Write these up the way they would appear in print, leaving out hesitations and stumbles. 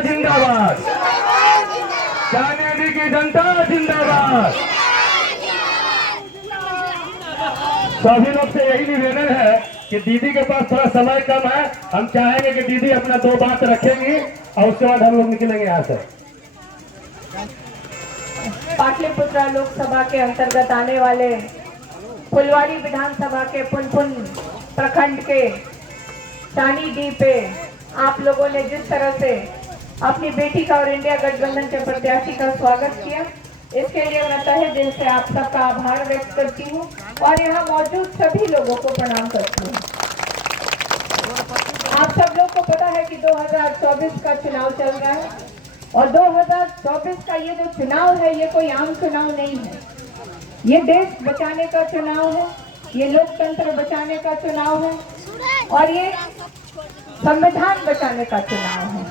जिंदाबाद, जाने की जनता जिंदाबाद। सभी लोग से यही निवेदन है कि दीदी के पास थोड़ा समय कम है, हम चाहेंगे कि दीदी अपना 2 बात रखेंगी और उसके बाद हम लोग निकलेंगे यहाँ से। पाटलिपुत्र लोकसभा के अंतर्गत आने वाले फुलवाड़ी विधानसभा के पुनपुन प्रखंड के चानी डी पे आप लोगों ने जिस तरह से अपनी बेटी का और इंडिया गठबंधन के प्रत्याशी का स्वागत किया, इसके लिए मैं तहे दिल से आप सबका आभार व्यक्त करती हूँ और यहाँ मौजूद सभी लोगों को प्रणाम करती हूँ। आप सब लोग को पता है कि 2024 का चुनाव चल रहा है और 2024 का ये जो चुनाव है ये कोई आम चुनाव नहीं है। ये देश बचाने का चुनाव है, ये लोकतंत्र बचाने का चुनाव है और ये संविधान बचाने का चुनाव है।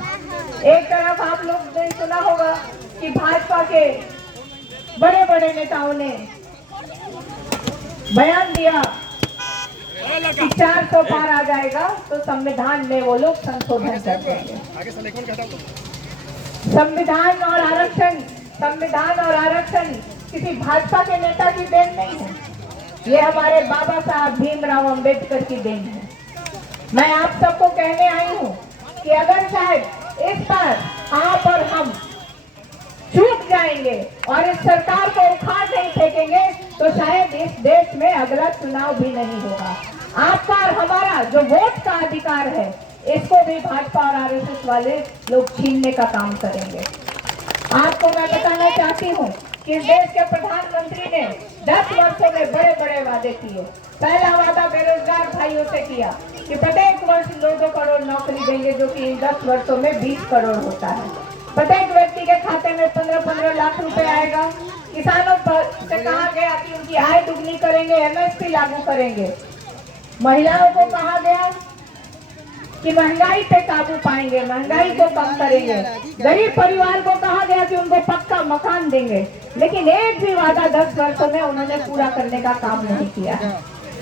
एक तरफ आप लोग ने सुना होगा कि भाजपा के बड़े बड़े नेताओं ने बयान दिया कि 400 पार आ जाएगा तो संविधान में वो लोग संशोधन कर देंगे। संविधान और आरक्षण किसी भाजपा के नेता की देन नहीं है, ये हमारे बाबा साहब भीमराव अंबेडकर की देन है। मैं आप सबको कहने आई हूँ कि अगर शायद इस बार आप और हम चूक जाएंगे और इस सरकार को उखाड़ नहीं फेंकेंगे तो शायद इस देश में अगला चुनाव भी नहीं होगा। आपका और हमारा जो वोट का अधिकार है इसको भी भाजपा और आरएसएस वाले लोग छीनने का काम करेंगे। आपको मैं बताना चाहती हूँ कि इस देश के प्रधानमंत्री ने 10 वर्षों में बड़े बड़े वादे किए। पहला वादा बेरोजगार भाइयों से किया कि प्रत्येक वर्ष 2 करोड़ नौकरी देंगे, जो कि इन 10 वर्षों में 20 करोड़ होता है। प्रत्येक व्यक्ति के खाते में 15-15 लाख रुपए आएगा। किसानों पर से कहा गया कि उनकी आय दुगनी करेंगे, एमएसपी लागू करेंगे। महिलाओं को कहा गया कि महंगाई पे काबू पाएंगे, महंगाई को कम करेंगे। गरीब परिवार को कहा गया कि उनको पक्का मकान देंगे, लेकिन एक भी वादा 10 वर्षों में उन्होंने पूरा करने का काम नहीं किया।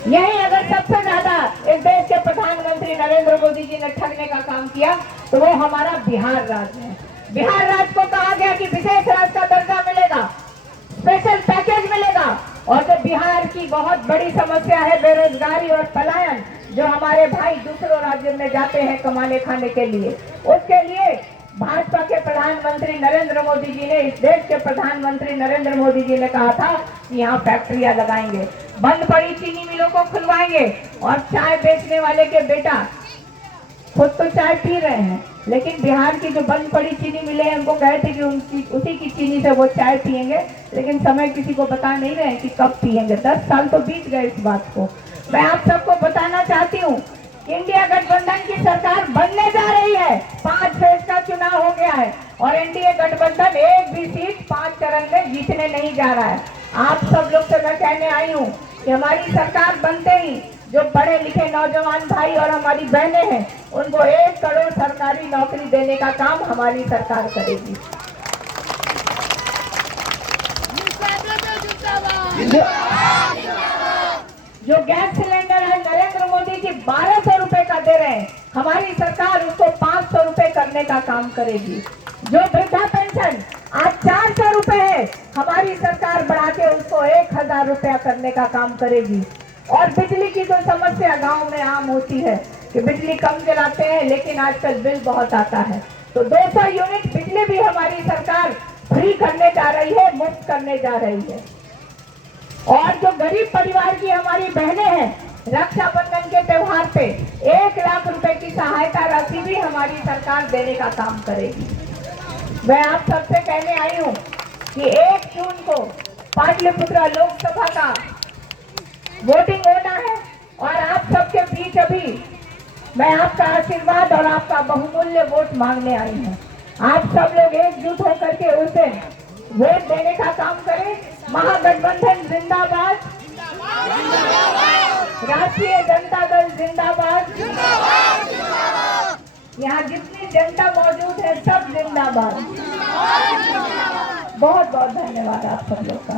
यही अगर सबसे ज्यादा इस देश के प्रधानमंत्री नरेंद्र मोदी जी ने ठगने का काम किया तो वो हमारा बिहार राज्य है। बिहार राज्य को कहा गया कि विशेष राज्य का दर्जा मिलेगा, स्पेशल पैकेज मिलेगा, और जो बिहार की बहुत बड़ी समस्या है बेरोजगारी और पलायन, जो हमारे भाई दूसरों राज्यों में जाते हैं कमाने खाने के लिए, उसके लिए भाजपा के प्रधानमंत्री नरेंद्र मोदी जी ने, इस देश के प्रधानमंत्री नरेंद्र मोदी जी ने कहा था कि यहाँ फैक्ट्रियां लगाएंगे, बंद पड़ी चीनी मिलों को खुलवाएंगे और चाय बेचने वाले के बेटा खुद तो चाय पी रहे हैं, लेकिन बिहार की जो बंद पड़ी चीनी मिले हैं उनको कहे थे कि उसी की चीनी से वो चाय पियेंगे, लेकिन समय किसी को बता नहीं रहे कि कब पियेंगे। 10 साल तो बीत गए इस बात को। मैं आप सबको बताना चाहती हूँ इंडिया गठबंधन की सरकार बनने जा रही है। 5 फेज का चुनाव हो गया है और एनडीए गठबंधन एक भी सीट 5 चरण में जीतने नहीं जा रहा है। आप सब लोग से मैं कहने आई हूँ कि हमारी सरकार बनते ही जो पढ़े लिखे नौजवान भाई और हमारी बहनें हैं उनको 1 करोड़ सरकारी नौकरी देने का काम हमारी सरकार करेगी। जो गैस सिलेंडर है नरेंद्र मोदी जी 1200 रुपए का दे रहे हैं, हमारी सरकार उसको 500 रुपए करने का काम करेगी। जो वृद्धा पेंशन आज 400 रुपए है, हमारी सरकार बढ़ा के उसको 1000 रुपया करने का काम करेगी। और बिजली की जो समस्या गांव में आम होती है कि बिजली कम जलाते हैं लेकिन आजकल बिल बहुत आता है, तो 200 यूनिट बिजली भी हमारी सरकार फ्री करने जा रही है, मुफ्त करने जा रही है। और जो गरीब परिवार की हमारी बहनें हैं, रक्षाबंधन के त्योहार पे 1 लाख रुपए की सहायता राशि भी हमारी सरकार देने का काम करेगी। मैं आप सबसे कहने आई हूँ कि 1 जून को पाटलिपुत्र लोकसभा का वोटिंग होना है और आप सबके बीच अभी मैं आपका आशीर्वाद और आपका बहुमूल्य वोट मांगने आई हूँ। आप सब लोग एकजुट होकर के उसे वोट देने का काम करें। महागठबंधन जिंदाबाद, राष्ट्रीय जनता दल जिंदाबाद, यहाँ जितनी जनता मौजूद है सब जिंदाबाद। बहुत बहुत धन्यवाद आप सब लोग का।